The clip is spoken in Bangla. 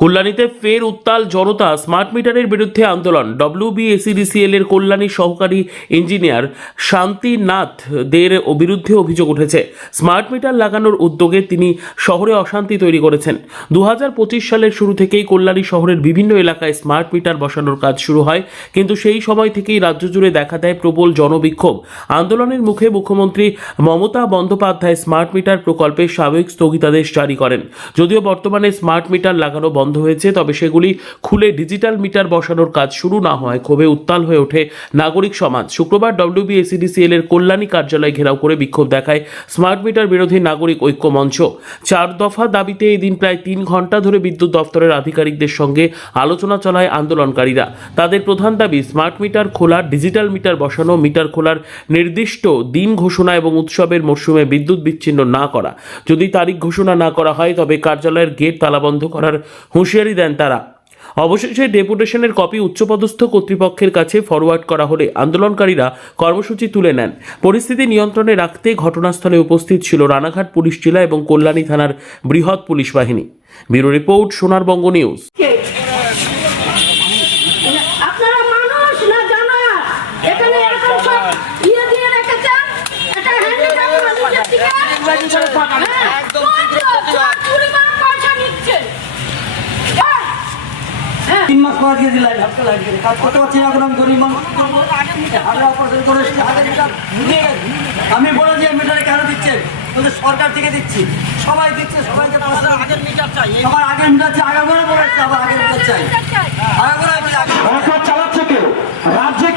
কল্যাণীতে ফের উত্তাল জনতা, স্মার্ট মিটারের বিরুদ্ধে আন্দোলন। WBSEDCL এর কল্যাণী সহকারী ইঞ্জিনিয়ার শান্তিনাথ দের বিরুদ্ধে অভিযোগ উঠেছে। স্মার্ট মিটার লাগানোর উদ্যোগে তিনি শহরে অশান্তি তৈরি করেছেন। 2025 সালের শুরু থেকেই কল্যাণী শহরের বিভিন্ন এলাকায় স্মার্ট মিটার বসানোর কাজ শুরু হয়, কিন্তু সেই সময় থেকেই রাজ্য জুড়ে দেখা দেয় প্রবল জনবিক্ষোভ। আন্দোলনের মুখে মুখ্যমন্ত্রী মমতা বন্দ্যোপাধ্যায় স্মার্ট মিটার প্রকল্পে সাময়িক স্থগিতাদেশ জারি করেন। যদিও বর্তমানে স্মার্ট মিটার লাগানো বন্ধ হয়েছে, তবে সেগুলি খুলে ডিজিটাল মিটার বসানোর কাজ শুরু না হয় ক্ষোভে উত্তাল হয়ে ওঠে নাগরিক সমাজ। শুক্রবার WBSEDCL এর কল্যাণী কার্যালয় ঘেরাও করে বিক্ষোভ দেখায় স্মার্ট মিটার বিরোধী নাগরিক ঐক্য মঞ্চ। 4 দফা দাবিতে এদিন প্রায় 3 ঘন্টা ধরে বিদ্যুৎ দপ্তরের আধিকারিকদের সঙ্গে আলোচনা চালায় আন্দোলনকারীরা। তাদের প্রধান দাবি স্মার্ট মিটার খোলা, ডিজিটাল মিটার বসানো, মিটার খোলার নির্দিষ্ট দিন ঘোষণা এবং উৎসবের মরশুমে বিদ্যুৎ বিচ্ছিন্ন না করা। যদি তারিখ ঘোষণা না করা হয় তবে কার্যালয়ের গেট তালাবন্ধ করার হুঁশিয়ারি দেন তারা। অবশেষে ডেপুটেশনের কপি উচ্চপদস্থ কর্তৃপক্ষের কাছে ফরওয়ার্ড করা হলে আন্দোলনকারীরা কর্মসূচি তুলে নেন। পরিস্থিতি নিয়ন্ত্রণে রাখতে ঘটনাস্থলে উপস্থিত ছিল রানাঘাট পুলিশ জেলা এবং কল্যাণী থানার বৃহৎ পুলিশ বাহিনী। Bureau report, Sonarbangla news. আমি বলে যে মিটারে কেন দিচ্ছেন, সরকার থেকে দিচ্ছি, সবাই দিচ্ছে, সবাইকে আগের মিটার চাই, আমার আগের মিটার চাই, আগে বলে বলেছে আবার আগের মিটার চাই, আগে চালাচ্ছে কেউ রাজ্যে